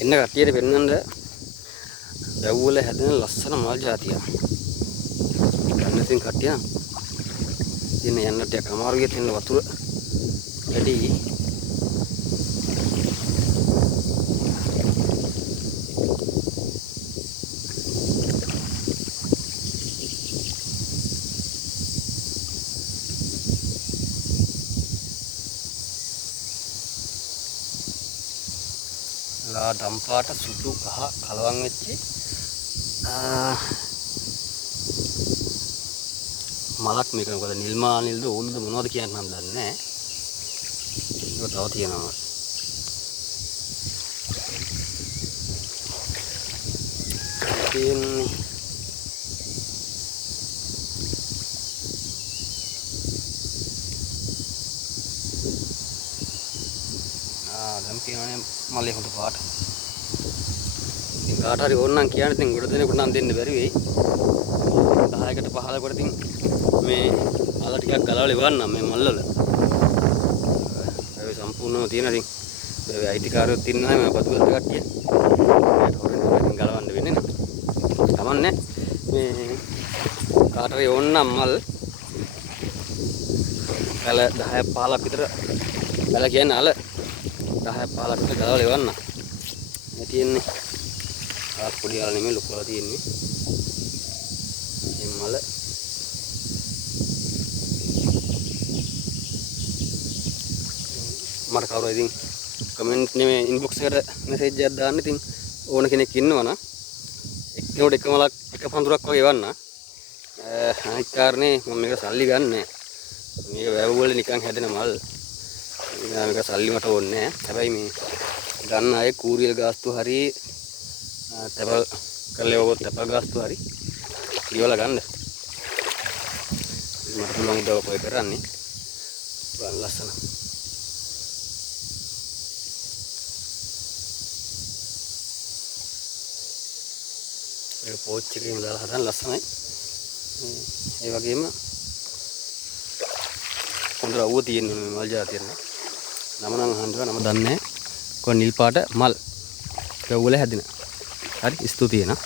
එන්න කට්ටියට පෙන්වන්න වැව් වල හැදෙන ලස්සන මල් జాතියක්. ගන්න ඉතින් කට්ටිය ඉතින් යන්න ටික අමාරුයි තියෙන වතුර වැඩි. ලා දම්පාට සුදු කහ කලවම් වෙච්චි මලක් මේක මොකද නිල්මා නිල්ද ඕනද මොනවද කියන්න නම් දන්නේ නැහැ. ඒක තව තියෙනවා. තියෙන්නේ දැන් කියවනේ මල්ලේ හොඳ පාට. ඉතින් කාට හරි ඕන නම් කියන්න ඉතින් ගොඩ දෙනෙකුට නම් දෙන්න බැරි වෙයි. 10කට 15කට ඉතින් මේ මල ටිකක් ගලවලා ඉවන්නම් මේ මල් වල. ඒ සම්පූර්ණව තියෙන ඉතින් මේ අයිතිකාරයොත් ඉන්නවා මේ බතුගල් කට්ටිය. ඒකට හොරෙන් ගලවන්න වෙන්නේ නේ. තමන්නේ මේ කාට හරි ඕන නම් මල් කල 10 15ක් විතර බැල කියන්නේ අල 10 15ක් විතර ගලවලා ඉවන්නම්. මේ තියෙන්නේ ආත් පොඩි අල නෙමෙයි ලොකුලා තියෙන්නේ. මේ මල මට කවුරු ඉතින් කමෙන්ට් නෙමෙයි ඉන්බොක්ස් එකට මෙසේජ් එකක් දාන්න ඉතින් ඕන කෙනෙක් ඉන්නවනම් එක්කෙනෙකුට එක මලක් එක පඳුරක් වගේ වන්න. අනිත් කාරණේ මම මේක සල්ලි ගන්නෑ. මේක වැව වල නිකන් හැදෙන මල්. මේක සල්ලි මට ඕනේ නෑ. හැබැයි මේ ගන්න අය කූරියල් ගාස්තු හරි තැපල් කරලා ඔබ තැපල් ගාස්තු හරි ඉවලා ගන්න. මට පුළුවන් උදව් කොයි කරන්නේ. බලන්න ලස්සන. ඒක පෝච් එකේම දාලා හදන්න ලස්සනයි. ඒ වගේම හොඳ රවුව තියෙන මේ මල් జాතියක් නේ. නම නම් අහන්නව නම දන්නේ නැහැ. කො නිල් පාට මල් වැව් වල හැදෙන. හරි ස්තුතියි නා.